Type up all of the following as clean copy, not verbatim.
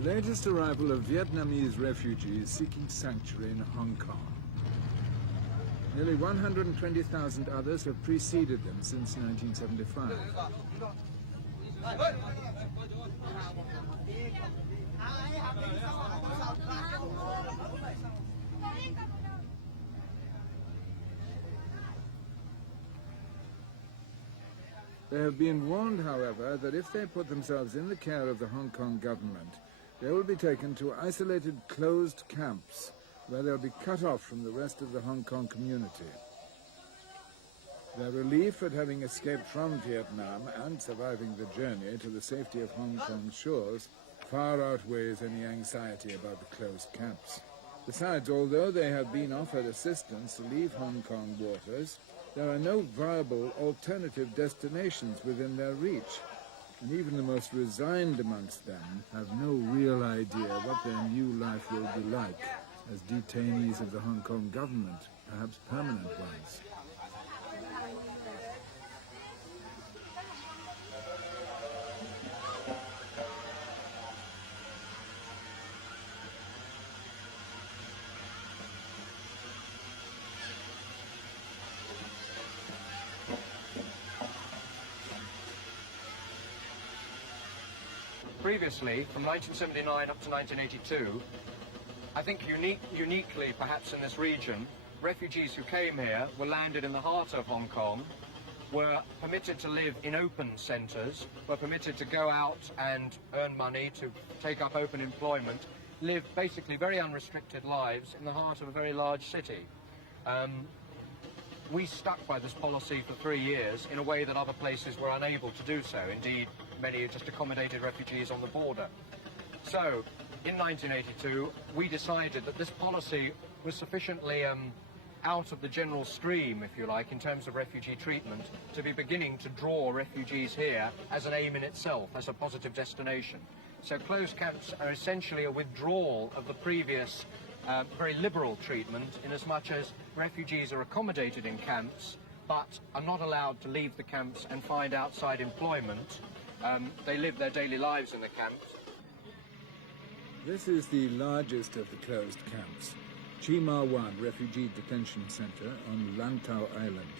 The latest arrival of Vietnamese refugees seeking sanctuary in Hong Kong. Nearly 120,000 others have preceded them since 1975. They have been warned, however, that if they put themselves in the care of the Hong Kong government, they will be taken to isolated, closed camps, where they'll be cut off from the rest of the Hong Kong community. Their relief at having escaped from Vietnam and surviving the journey to the safety of Hong Kong's shores far outweighs any anxiety about the closed camps. Besides, although they have been offered assistance to leave Hong Kong waters, there are no viable alternative destinations within their reach, and even the most resigned amongst them have no real idea what their new life will be like as detainees of the Hong Kong government, perhaps permanent ones. Previously, from 1979 up to 1982, I think uniquely perhaps in this region, refugees who came here were landed in the heart of Hong Kong, were permitted to live in open centres, were permitted to go out and earn money, to take up open employment, live basically very unrestricted lives in the heart of a very large city. We stuck by this policy for 3 years in a way that other places were unable to do so. Indeed, many just accommodated refugees on the border. So, in 1982, we decided that this policy was sufficiently out of the general stream, if you like, in terms of refugee treatment, to be beginning to draw refugees here as an aim in itself, as a positive destination. So closed camps are essentially a withdrawal of the previous very liberal treatment, in as much as refugees are accommodated in camps but are not allowed to leave the camps and find outside employment. They live their daily lives in the camps. This is the largest of the closed camps, Chi Ma Wan Refugee Detention Center on Lantau Island.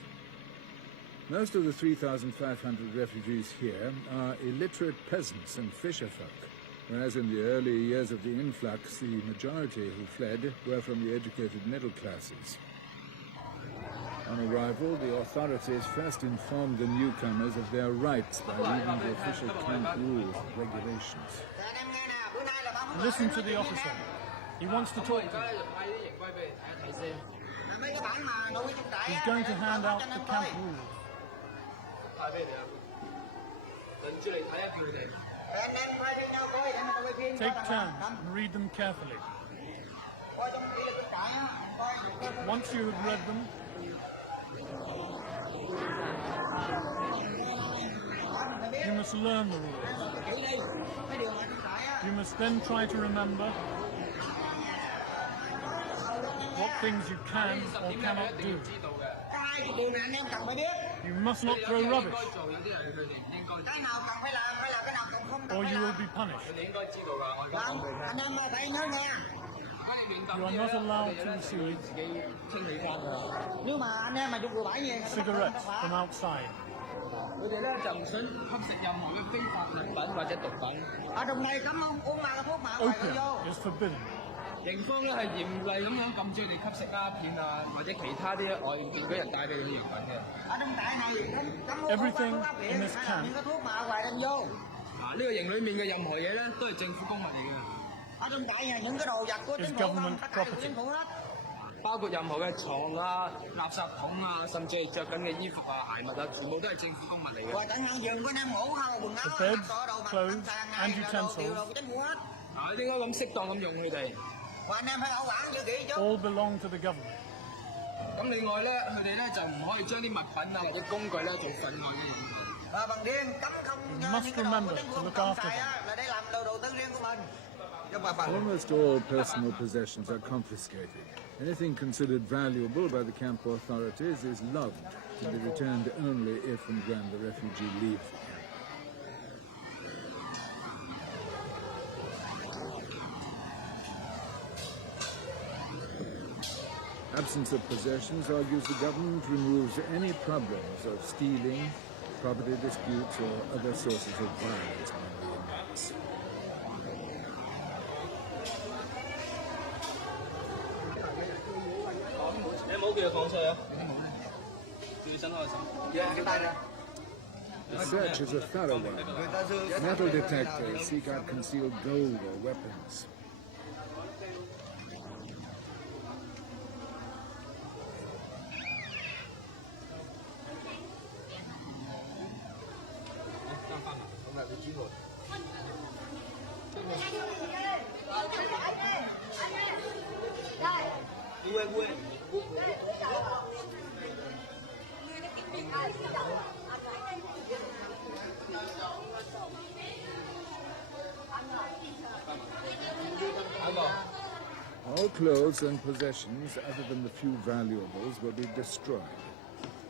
Most of the 3,500 refugees here are illiterate peasants and fisherfolk, whereas in the early years of the influx, the majority who fled were from the educated middle classes. On arrival, the authorities first informed the newcomers of their rights by reading the official camp rules and regulations. Listen to the officer. He wants to talk to you. He's going to hand out the camp rules. Take turns and read them carefully. Once you have read them, you must learn the rules. You must then try to remember what things you can or cannot do. You must not throw rubbish, or you will be punished. You are not allowed to receive cigarettes from outside. Opium is forbidden. Everything in this camp is government property. The beds, clothes and utensils all belong to the government. You must remember to look after them. Almost all personal possessions are confiscated. Anything considered valuable by the camp authorities is logged to be returned only if and when the refugee leaves the camp. Absence of possessions argues the government removes any problems of stealing, property disputes, or other sources of violence among the inmates. The search is a thorough one. Metal detectors seek out concealed gold or weapons. All clothes and possessions, other than the few valuables, will be destroyed.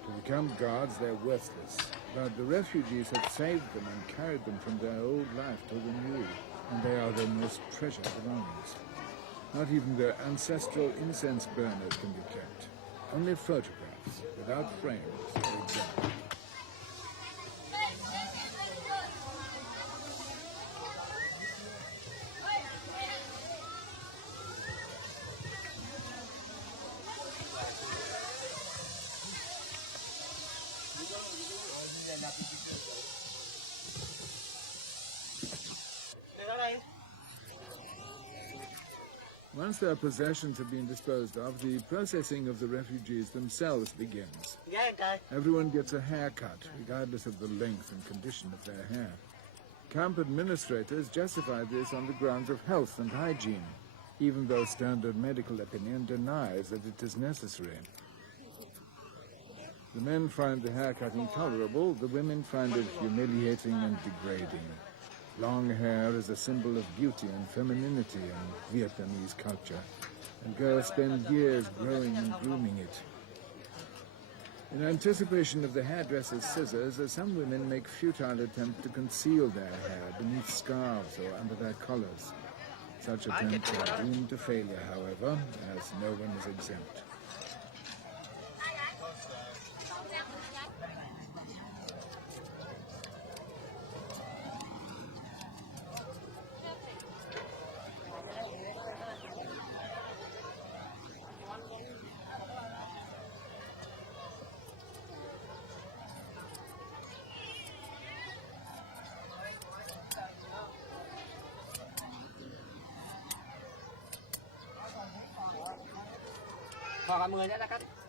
To the camp guards, they're worthless. But the refugees have saved them and carried them from their old life to the new, and they are their most treasured belongings. Not even their ancestral incense burners can be kept. Only photographs, without frames, are examined. Once their possessions have been disposed of, the processing of the refugees themselves begins. Everyone gets a haircut, regardless of the length and condition of their hair. Camp administrators justify this on the grounds of health and hygiene, even though standard medical opinion denies that it is necessary. The men find the haircut intolerable, the women find it humiliating and degrading. Long hair is a symbol of beauty and femininity in Vietnamese culture, and girls spend years growing and grooming it. In anticipation of the hairdresser's scissors, some women make futile attempts to conceal their hair beneath scarves or under their collars. Such attempts are doomed to failure, however, as no one is exempt.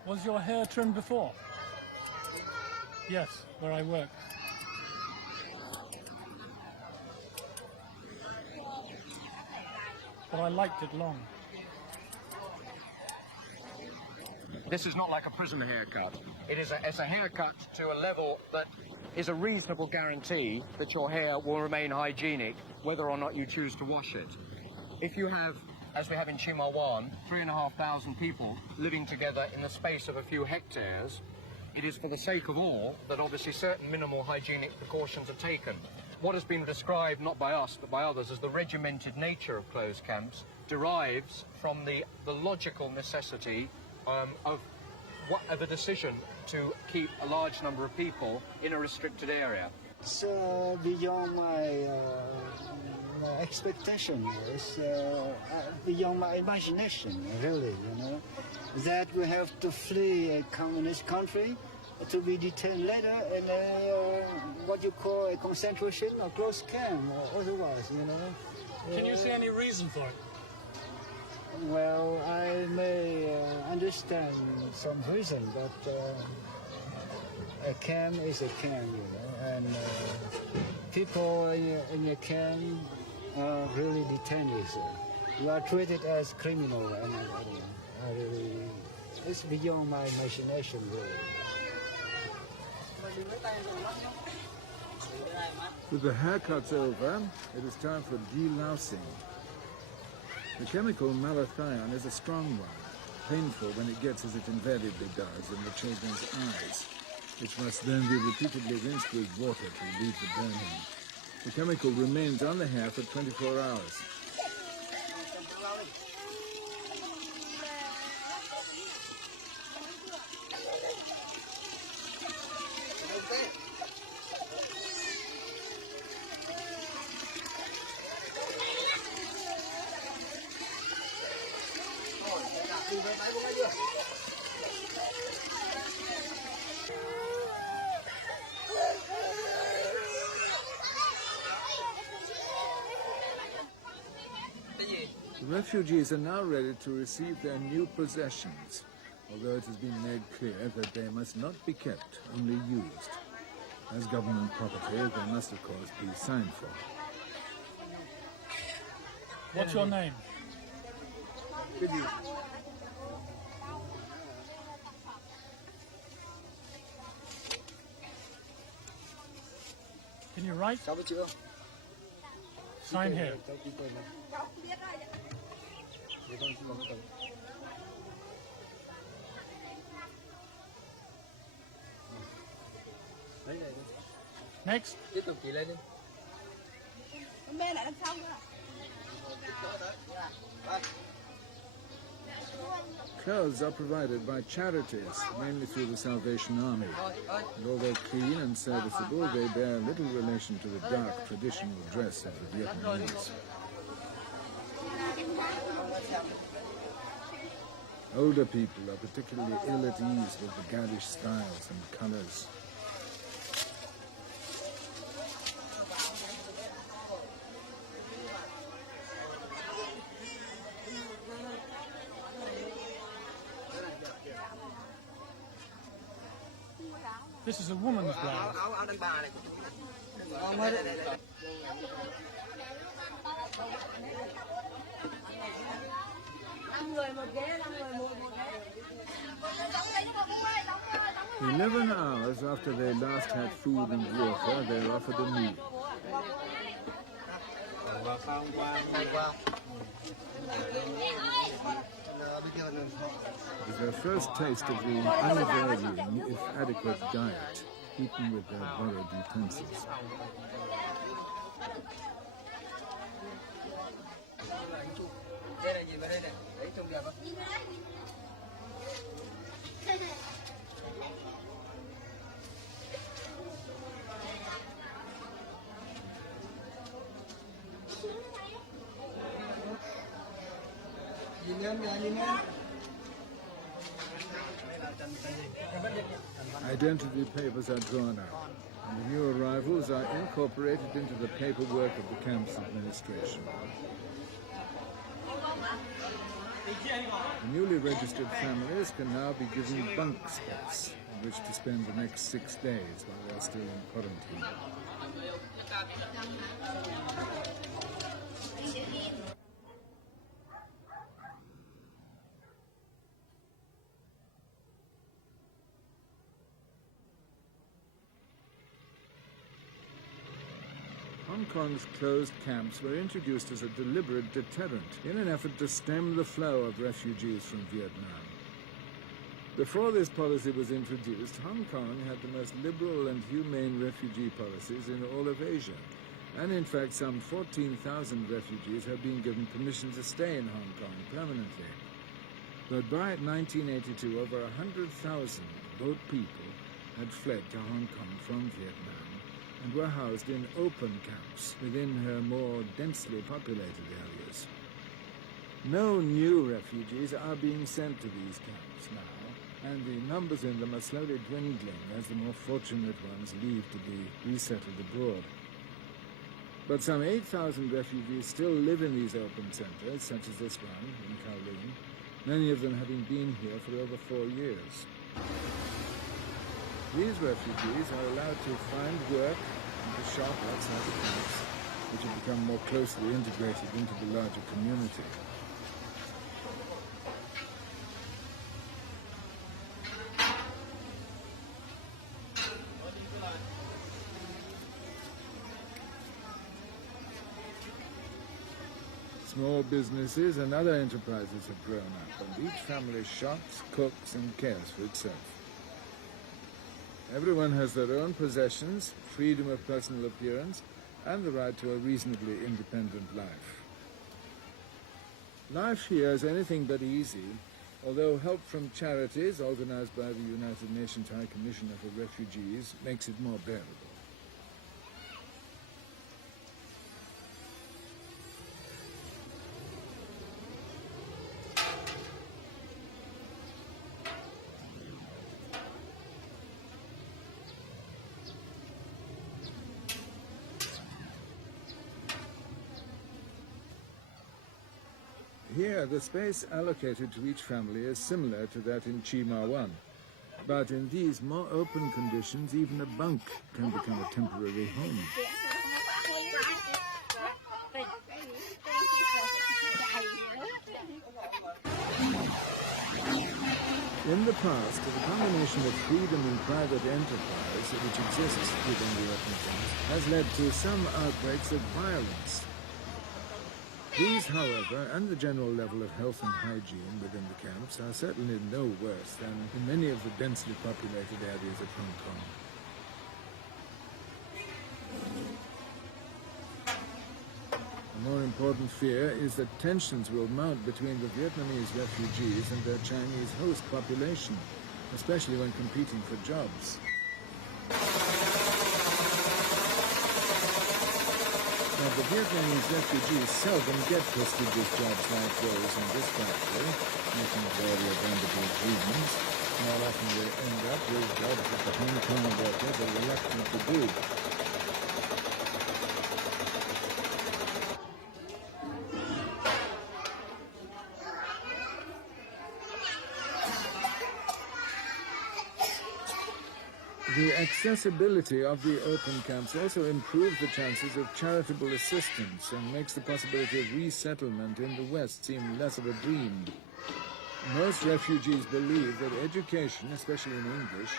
Was your hair trimmed before? Yes, where I work. But I liked it long. This is not like a prison haircut. It's a haircut to a level that is a reasonable guarantee that your hair will remain hygienic whether or not you choose to wash it. If you have, as we have in Chimawan, 3,500 people living together in the space of a few hectares, it is for the sake of all that obviously certain minimal hygienic precautions are taken. What has been described, not by us, but by others, as the regimented nature of closed camps derives from the logical necessity of a decision to keep a large number of people in a restricted area. It's beyond my expectation. It's beyond my imagination, really, you know, that we have to flee a communist country to be detained later in a, what you call a concentration or closed camp or otherwise, you know. Can you see any reason for it? Well, I may understand some reason, but a camp is a camp, you know, and people in your camp are really detained. You are treated as criminal, and it's beyond my imagination, really. With the haircuts over, it is time for delousing. The chemical malathion is a strong one, painful when it gets as it invariably does in the children's eyes, which must then be repeatedly rinsed with water to relieve the burning. The chemical remains on the hair for 24 hours. The refugees are now ready to receive their new possessions, although it has been made clear that they must not be kept, only used. As government property, they must of course be signed for. What's your name? Can you write? Sign here. Next. Tiếp tục chị lên đi. Mê lại đằng sau nữa. Clothes are provided by charities, mainly through the Salvation Army. And although clean and serviceable, they bear little relation to the dark traditional dress of the Vietnamese. Older people are particularly ill at ease with the garish styles and colors. This is a woman's blouse. Áo đàn bà này. Người một ghế, 5 người một ghế. 11 hours after they last had food and water, they are offered a meal. It is their first taste of the unvarying, if adequate, diet, eaten with their borrowed utensils. Đây là gì vào đây này? Đấy trông đẹp không? Identity papers are drawn up, and the new arrivals are incorporated into the paperwork of the camp's administration. The newly registered families can now be given bunk space in which to spend the next 6 days while they are still in quarantine. Hong Kong's closed camps were introduced as a deliberate deterrent in an effort to stem the flow of refugees from Vietnam. Before this policy was introduced, Hong Kong had the most liberal and humane refugee policies in all of Asia. And in fact, some 14,000 refugees have been given permission to stay in Hong Kong permanently. But by 1982, over 100,000 boat people had fled to Hong Kong from Vietnam and were housed in open camps within her more densely populated areas. No new refugees are being sent to these camps now, and the numbers in them are slowly dwindling as the more fortunate ones leave to be resettled abroad. But some 8,000 refugees still live in these open centres, such as this one in Kowloon, many of them having been here for over 4 years. These refugees are allowed to find work and to shop outside the camps, which have become more closely integrated into the larger community. Small businesses and other enterprises have grown up, and each family shops, cooks, and cares for itself. Everyone has their own possessions, freedom of personal appearance, and the right to a reasonably independent life. Life here is anything but easy, although help from charities organized by the United Nations High Commissioner for Refugees makes it more bearable. Here, the space allocated to each family is similar to that in Chima 1. But in these more open conditions, even a bunk can become a temporary home. In the past, the combination of freedom and private enterprise which exists within the open camps has led to some outbreaks of violence. These, however, and the general level of health and hygiene within the camps are certainly no worse than in many of the densely populated areas of Hong Kong. A more important fear is that tensions will mount between the Vietnamese refugees and their Chinese host population, especially when competing for jobs. Now, the Vietnamese refugees seldom get prestigious jobs like those in this factory, making very abundant dreams. More often they end up with jobs that the Hong Kong workers are reluctant to do. The accessibility of the open camps also improves the chances of charitable assistance and makes the possibility of resettlement in the West seem less of a dream. Most refugees believe that education, especially in English,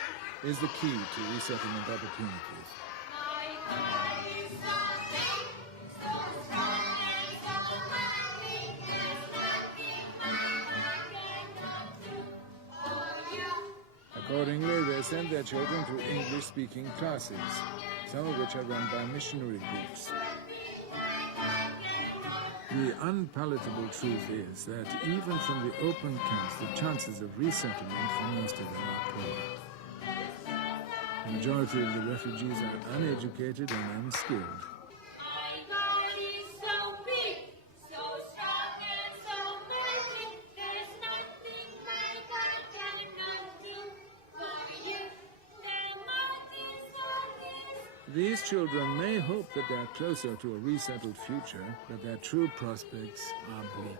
is the key to resettlement opportunities. Accordingly, they send their children to English-speaking classes, some of which are run by missionary groups. The unpalatable truth is that even from the open camps, the chances of resettlement for most of them are poor. The majority of the refugees are uneducated and unskilled. These children may hope that they're closer to a resettled future, but their true prospects are bleak.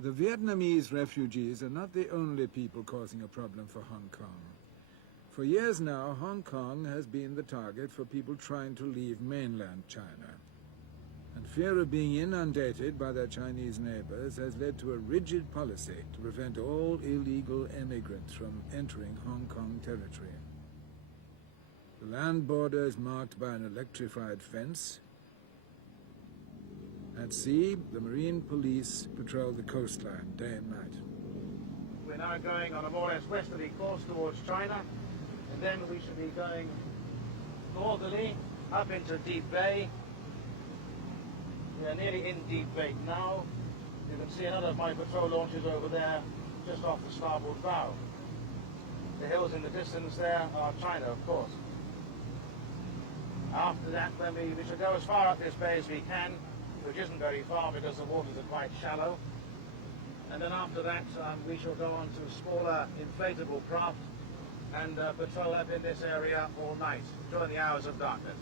The Vietnamese refugees are not the only people causing a problem for Hong Kong. For years now, Hong Kong has been the target for people trying to leave mainland China. And fear of being inundated by their Chinese neighbors has led to a rigid policy to prevent all illegal immigrants from entering Hong Kong territory. The land border is marked by an electrified fence. At sea, the Marine Police patrol the coastline day and night. We're now going on a more or less westerly course towards China, and then we should be going northerly up into Deep Bay. We are nearly in Deep Bay now. You can see another of my patrol launches over there, just off the starboard bow. The hills in the distance there are China, of course. After that, then we should go as far up this bay as we can, which isn't very far because the waters are quite shallow. And then after that, we shall go on to smaller inflatable craft and patrol up in this area all night during the hours of darkness.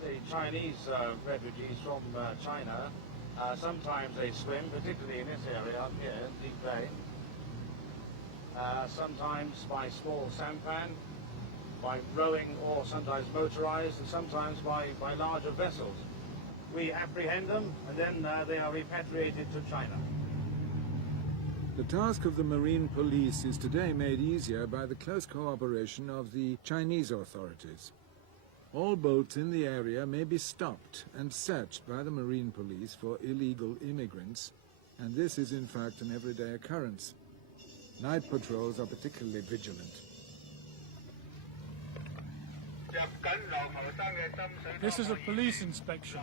The Chinese refugees from China, sometimes they swim, particularly in this area up here, Deep Bay. Sometimes by small sampan, by rowing or sometimes motorized, and sometimes by larger vessels. We apprehend them, and then they are repatriated to China. The task of the Marine Police is today made easier by the close cooperation of the Chinese authorities. All boats in the area may be stopped and searched by the Marine Police for illegal immigrants, and this is in fact an everyday occurrence. Night patrols are particularly vigilant. This is a police inspection.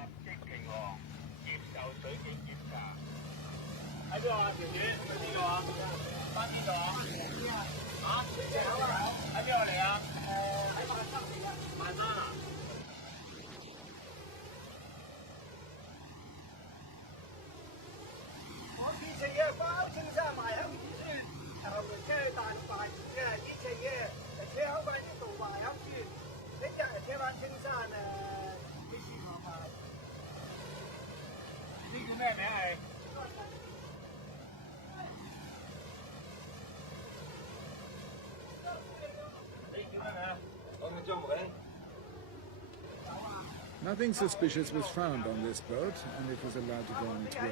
Nothing suspicious was found on this boat, and it was allowed to go on its way.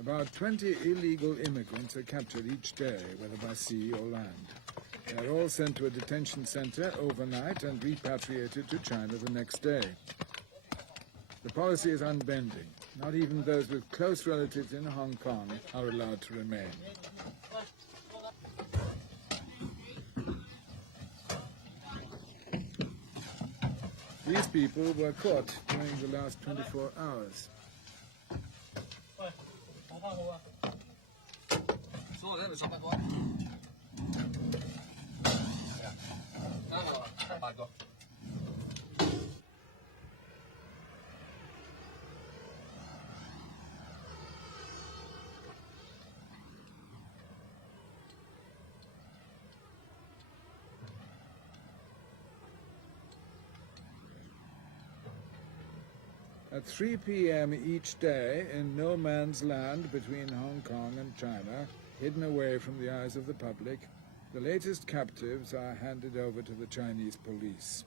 About 20 illegal immigrants are captured each day, whether by sea or land. They are all sent to a detention center overnight and repatriated to China the next day. The policy is unbending. Not even those with close relatives in Hong Kong are allowed to remain. These people were caught during the last 24 hours. At 3 p.m. each day, in no man's land between Hong Kong and China, hidden away from the eyes of the public, the latest captives are handed over to the Chinese police.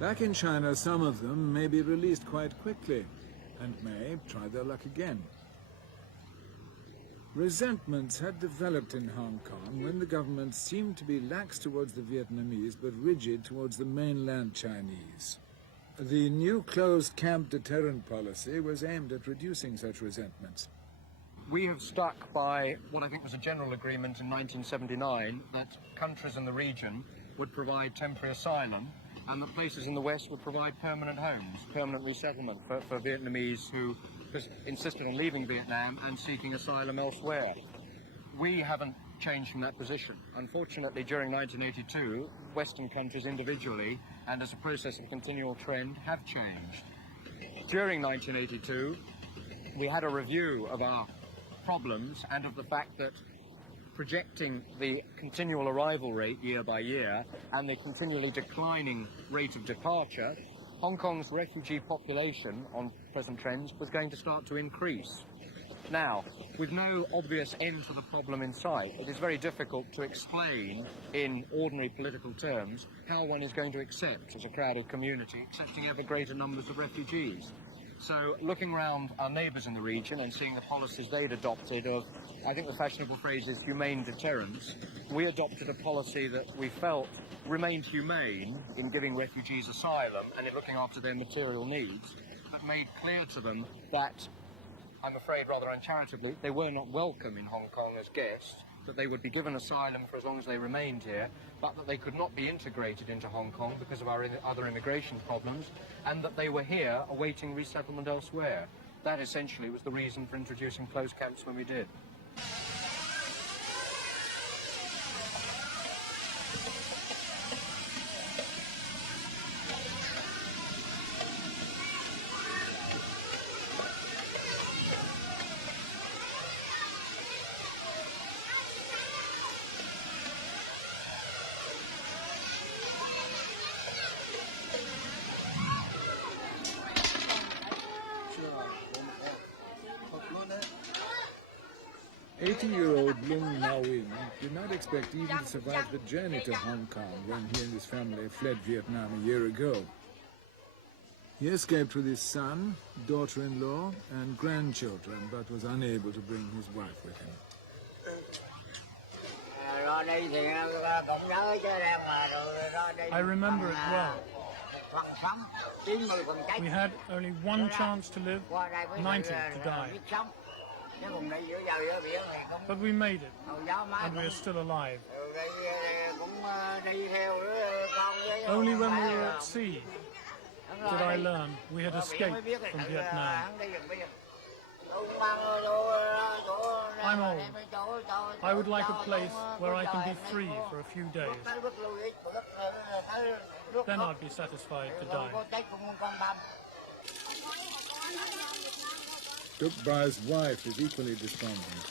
Back in China, some of them may be released quite quickly and may try their luck again. Resentments had developed in Hong Kong when the government seemed to be lax towards the Vietnamese but rigid towards the mainland Chinese. The new closed camp deterrent policy was aimed at reducing such resentments. We have stuck by what I think was a general agreement in 1979 that countries in the region would provide temporary asylum and that places in the West would provide permanent homes, permanent resettlement for Vietnamese who insisted on leaving Vietnam and seeking asylum elsewhere. We haven't changed from that position. Unfortunately, during 1982, Western countries individually and as a process of continual trend have changed. During 1982, we had a review of our problems and of the fact that projecting the continual arrival rate year by year and the continually declining rate of departure, Hong Kong's refugee population on present trends was going to start to increase. Now, with no obvious end to the problem in sight, it is very difficult to explain in ordinary political terms how one is going to accept, as a crowded community, accepting ever greater numbers of refugees. So, looking around our neighbours in the region and seeing the policies they'd adopted of, I think the fashionable phrase is humane deterrence, we adopted a policy that we felt remained humane in giving refugees asylum and in looking after their material needs, but made clear to them that, I'm afraid rather uncharitably, they were not welcome in Hong Kong as guests, that they would be given asylum for as long as they remained here, but that they could not be integrated into Hong Kong because of our other immigration problems, and that they were here awaiting resettlement elsewhere. That essentially was the reason for introducing closed camps when we did. Year-old Lung Nao-Wing did not expect even to survive the journey to Hong Kong when he and his family fled Vietnam a year ago. He escaped with his son, daughter-in-law and grandchildren, but was unable to bring his wife with him. I remember it well. We had only one chance to live, 90 to die. But we made it, and we are still alive. Only when we were at sea did I learn we had escaped from Vietnam. I'm old. I would like a place where I can be free for a few days. Then I'd be satisfied to die. Dukbai's wife is equally despondent.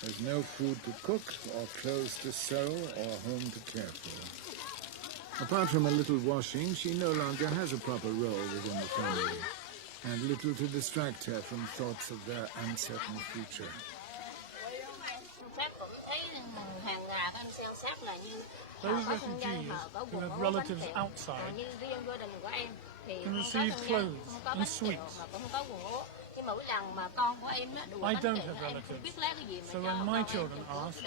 There's no food to cook, or clothes to sew, or home to care for. Apart from a little washing, she no longer has a proper role within the family, and little to distract her from thoughts of their uncertain future. Those refugees who have relatives outside can receive clothes and sweets. I don't have relatives, so when my children ask,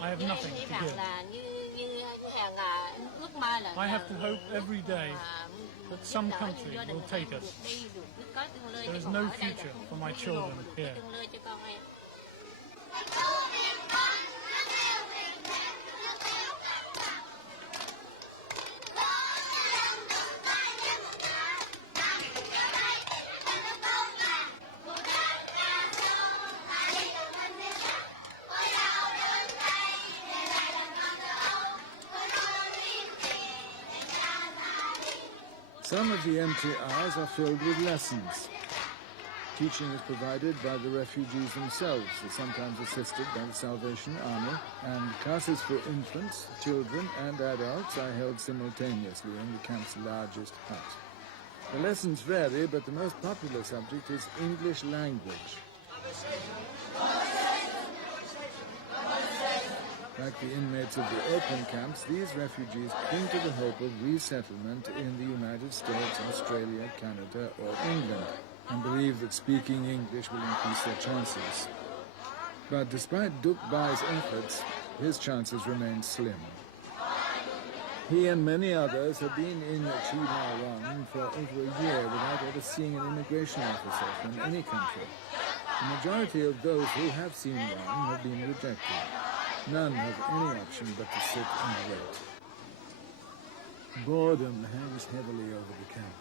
I have nothing to give. I have to hope every day that some country will take us. There is no future for my children here. Some of the empty hours are filled with lessons. Teaching is provided by the refugees themselves, sometimes assisted by the Salvation Army, and classes for infants, children and adults are held simultaneously in the camp's largest hut. The lessons vary, but the most popular subject is English language. Like the inmates of the open camps, these refugees cling to the hope of resettlement in the United States, Australia, Canada or England, and believe that speaking English will increase their chances. But despite Dukbai's efforts, his chances remain slim. He and many others have been in Chima for over a year without ever seeing an immigration officer from any country. The majority of those who have seen one have been rejected. None have any option but to sit and wait. Boredom hangs heavily over the camp.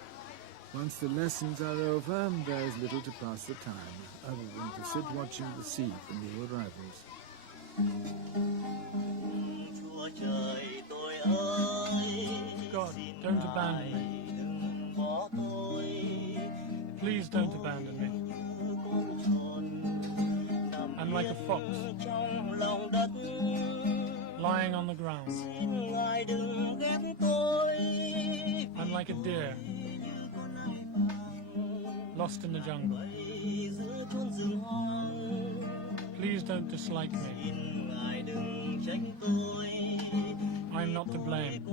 Once the lessons are over, there is little to pass the time, other than to sit watching the sea for new arrivals. God, don't abandon me. Please don't abandon me. I'm like a fox, lying on the ground. I'm like a deer, lost in the jungle. Please don't dislike me. I'm not to blame.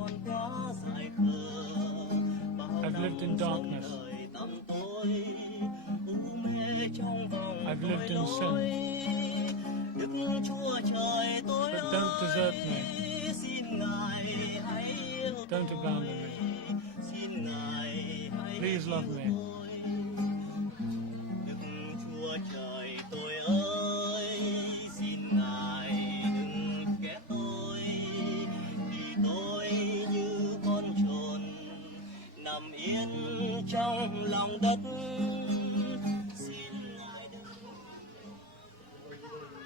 I've lived in darkness. I've lived in sin. But don't desert me. Don't abandon me. Please love me.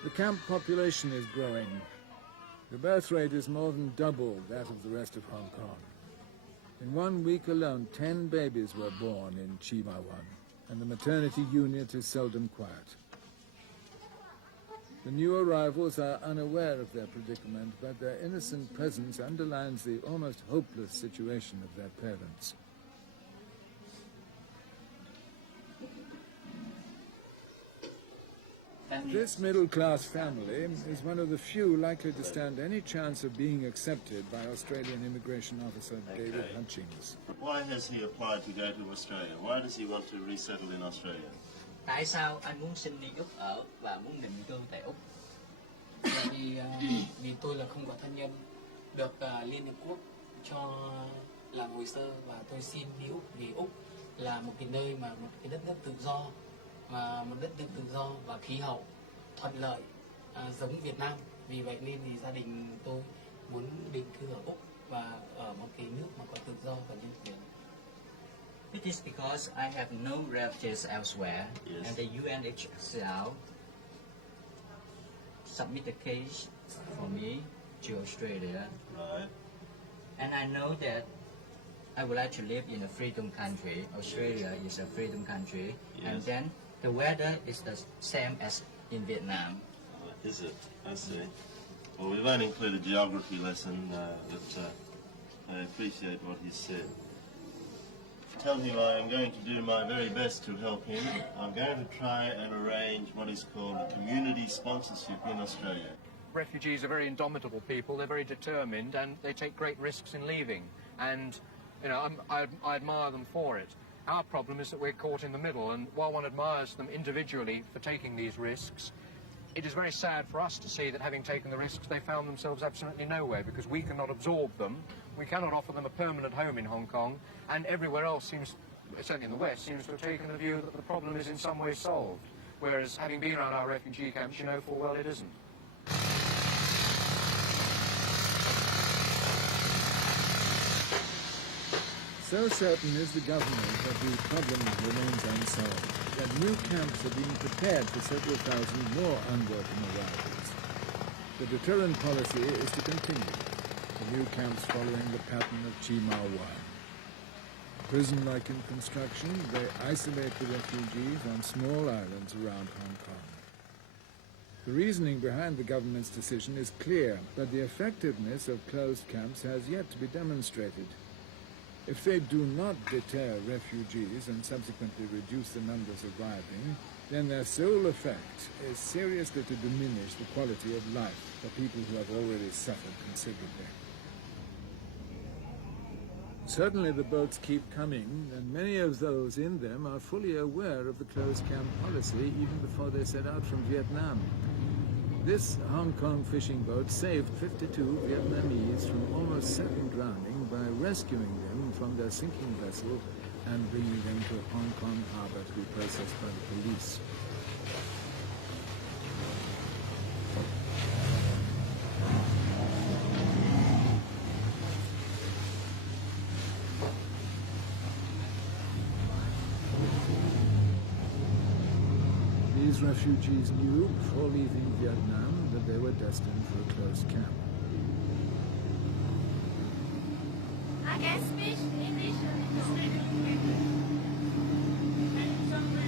The camp population is growing. The birth rate is more than double that of the rest of Hong Kong. In 1 week alone, 10 babies were born in Chimawan, and the maternity unit is seldom quiet. The new arrivals are unaware of their predicament, but their innocent presence underlines the almost hopeless situation of their parents. This middle-class family is one of the few likely to stand any chance of being accepted by Australian Immigration Officer David Hutchings. Why has he applied to go to Australia? Why does he want to resettle in Australia? Tại sao anh muốn xin đi Úc ở và muốn định cư tại Úc? Vì tôi là không có thân nhân được Liên Hiệp Quốc cho làm hồ sơ và tôi xin đi Úc vì Úc là một cái nơi mà một cái đất nước tự do và một đất nước tự do và khí hậu thuận lợi giống Việt Nam. Vì vậy nên thì gia đình tôi muốn định cư ở Úc và ở một cái nước mà có tự do và nhân quyền. It is because I have no relatives elsewhere, yes. and the UNHCR submit the case for me to Australia. Right. And I know that I would like to live in a freedom country. Australia is a freedom country. Yes. And then the weather is the same as in Vietnam. Is it? I see. Well, we won't include a geography lesson, but I appreciate what he said. Tell him I am going to do my very best to help him. I'm going to try and arrange what is called a community sponsorship in Australia. Refugees are very indomitable people. They're very determined, and they take great risks in leaving. And you know, I admire them for it. Our problem is that we're caught in the middle, and while one admires them individually for taking these risks, it is very sad for us to see that having taken the risks, they found themselves absolutely nowhere, because we cannot absorb them, we cannot offer them a permanent home in Hong Kong, and everywhere else seems, certainly in the West, seems to have taken the view that the problem is in some way solved, whereas having been around our refugee camps, you know full well it isn't. So certain is the government that the problem remains unsolved, that new camps are being prepared for several thousand more unwelcome arrivals. The deterrent policy is to continue, the new camps following the pattern of Chima 1. Prison-like in construction, they isolate the refugees on small islands around Hong Kong. The reasoning behind the government's decision is clear, but the effectiveness of closed camps has yet to be demonstrated. If they do not deter refugees and subsequently reduce the numbers arriving, then their sole effect is seriously to diminish the quality of life for people who have already suffered considerably. Certainly the boats keep coming, and many of those in them are fully aware of the closed camp policy even before they set out from Vietnam. This Hong Kong fishing boat saved 52 Vietnamese from almost certain drowning by rescuing them from their sinking vessel and bringing them to Hong Kong harbor to be processed by the police. These refugees knew before leaving Vietnam that they were destined for a closed camp. I can speak English. Can you tell me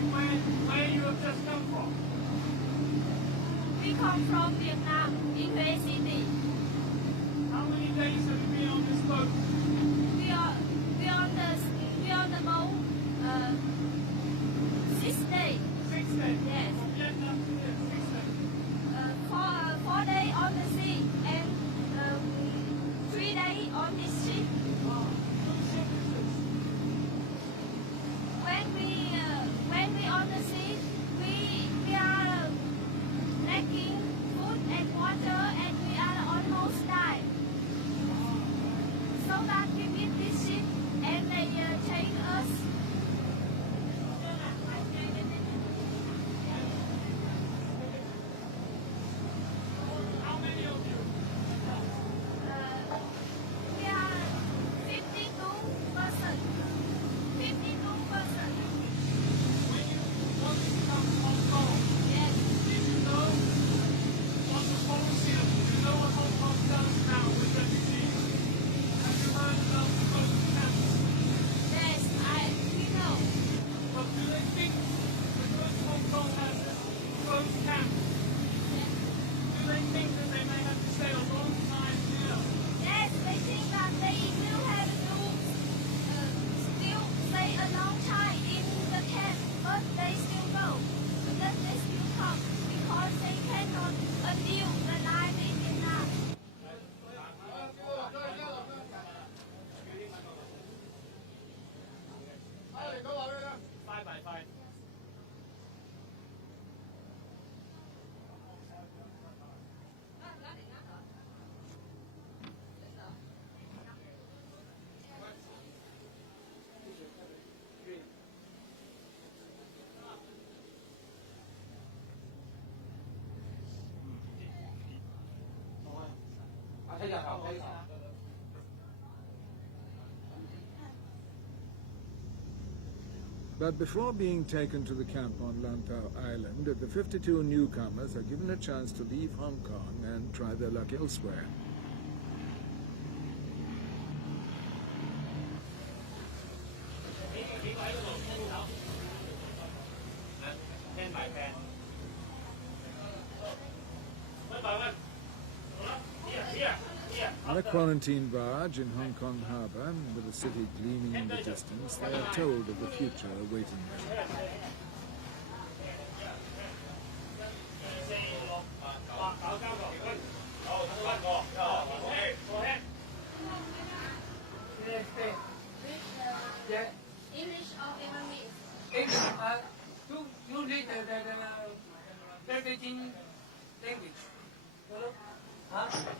where you have just come from? We come from Vietnam, in Hue City. How many days have you been on this boat? We on the boat 6 days. 6 days? Yes. From Vietnam to here, 6 days. 4 days on the sea and 3 days on this ship. Wow. Whose ship is this? When we on the sea, we are lacking food and water, and we are almost die. So that we meet this ship, and they take us. How many of you? We are 52%. 52%. When you wanted to come to Hong Kong, Yes. did you know what the policy is? Do you know what Hong Kong does now with refugees? Have you heard about the closed camps? Yes, we know. But do they think because Hong Kong has this closed camp, do they think that they may have to stay a long time here? Yes, they think that they will have to still stay a long time in the camp, but they still go. But they still come because they cannot deal the life in Vietnam. Bye. But before being taken to the camp on Lantau Island, the 52 newcomers are given a chance to leave Hong Kong and try their luck elsewhere. On a quarantine barge in Hong Kong harbour, with the city gleaming in the distance, they are told of the future awaiting them. English or Vietnamese? English. You read the refugee language.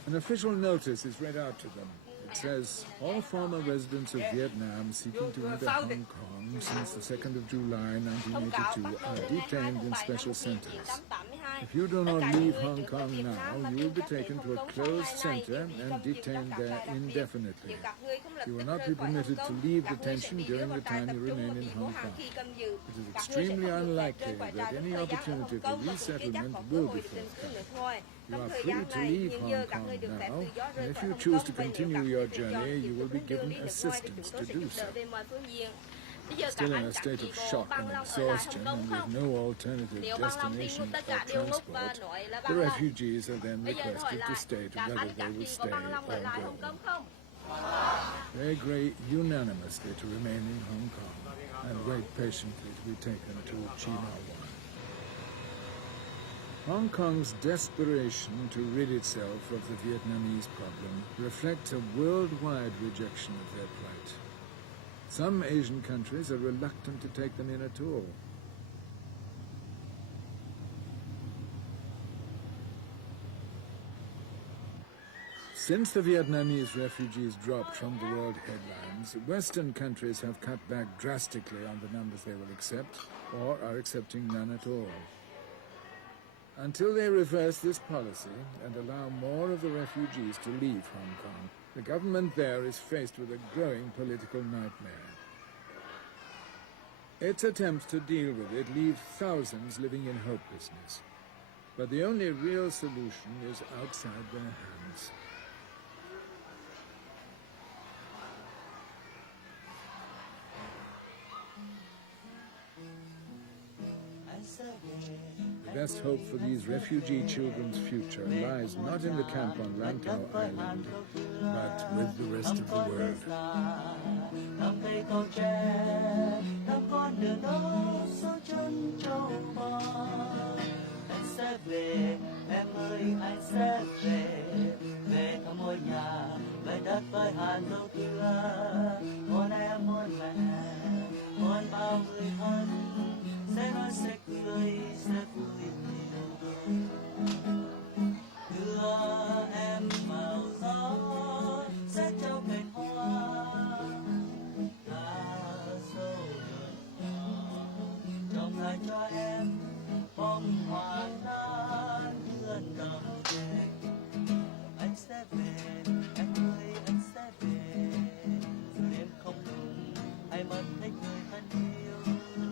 An official notice is read out to them. It says, all former residents of Vietnam seeking to enter Hong Kong since the 2nd of July 1982 are detained in special centres. If you do not leave Hong Kong now, you will be taken to a closed centre and detained there indefinitely. You will not be permitted to leave detention during the time you remain in Hong Kong. It is extremely unlikely that any opportunity for resettlement will be forthcoming. You are free to leave Hong Kong now, and if you choose to continue your journey, you will be given assistance to do so. Still in a state of shock and exhaustion and with no alternative destination for transport, the refugees are then requested to state whether they will stay or go. They agree unanimously to remain in Hong Kong and wait patiently to be taken to Chima 1. Hong Kong's desperation to rid itself of the Vietnamese problem reflects a worldwide rejection of their plight. Some Asian countries are reluctant to take them in at all. Since the Vietnamese refugees dropped from the world headlines, Western countries have cut back drastically on the numbers they will accept, or are accepting none at all. Until they reverse this policy and allow more of the refugees to leave Hong Kong, the government there is faced with a growing political nightmare. Its attempts to deal with it leave thousands living in hopelessness. But the only real solution is outside their hands. The best hope for these refugee children's future lies not in the camp on Lantau Island, but with the rest of the world. Sẽ nói sẽ cười sẽ vui nhiều đưa em vào gió sẽ trao cành hoa thả sâu trong ngày cho em bông hoa.